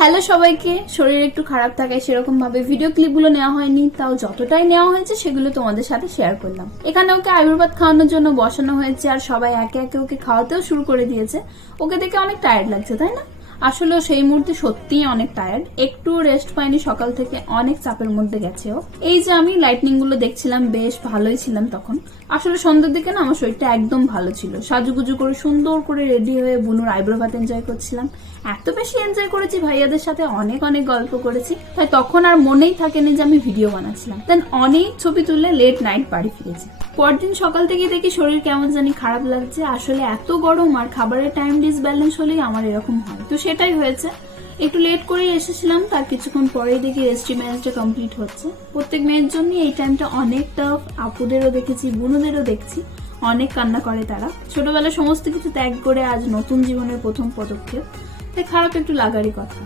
Hello সবাইকে। শরীর একটু খারাপ থাকায় সেরকম ভাবে ভিডিও ক্লিপগুলো নেওয়া হয়নি, তাও যতটাই নেওয়া হয়েছে সেগুলো তোমাদের সাথে শেয়ার করলাম। এখানে ওকে আয়ুর্বেদ খাওয়ানোর জন্য বসানো হয়েছে আর সবাই একে একে ওকে খাওয়াতেও শুরু করে দিয়েছে। ওকে দেখে অনেক টায়ার্ড লাগছে, তাই না? আসলে সেই মুহূর্তে সত্যিই অনেক টায়ার্ড, একটু রেস্ট পাইনি, সকাল থেকে অনেক চাপের মধ্যে গেছে ও। এই যে আমি লাইটনিং গুলো দেখছিলাম, বেশ ভালোই ছিলাম তখন। আসলে সন্ধ্যার দিকে না আমার শরীরটা একদম ভালো ছিল, সাজুগুজু করে সুন্দর করে রেডি হয়ে বুনুর আইব্রো ভাত এনজয় করছিলাম। এত বেশি এনজয় করেছি, ভাইয়াদের সাথে অনেক অনেক গল্প করেছি, তাই তখন আর মনেই থাকেনি যে আমি ভিডিও বানাচ্ছিলাম। দেন অনেক ছবি তুলে লেট নাইট বাড়ি ফিরেছি। পরদিন সকাল থেকে দেখি শরীর কেমন জানি খারাপ লাগছে। আসলে এত গরম আর খাবারের টাইম ডিসব্যালেন্স হলেই আমার এরকম হয়, তো সেটাই হয়েছে। একটু লেট করে এসেছিলাম, তার কিছুক্ষণ পরেই দেখি রেস্ট্রি ম্যানেজটা কমপ্লিট হচ্ছে। প্রত্যেক মেয়ের জন্য এই টাইমটা অনেক টাফ। আপুদেরও দেখেছি, বুনুদেরও দেখছি, অনেক কান্না করে তারা। ছোটবেলায় সমস্ত কিছু ত্যাগ করে আজ নতুন জীবনের প্রথম পদক্ষেপ, তাই খারাপ একটু লাগারই কথা।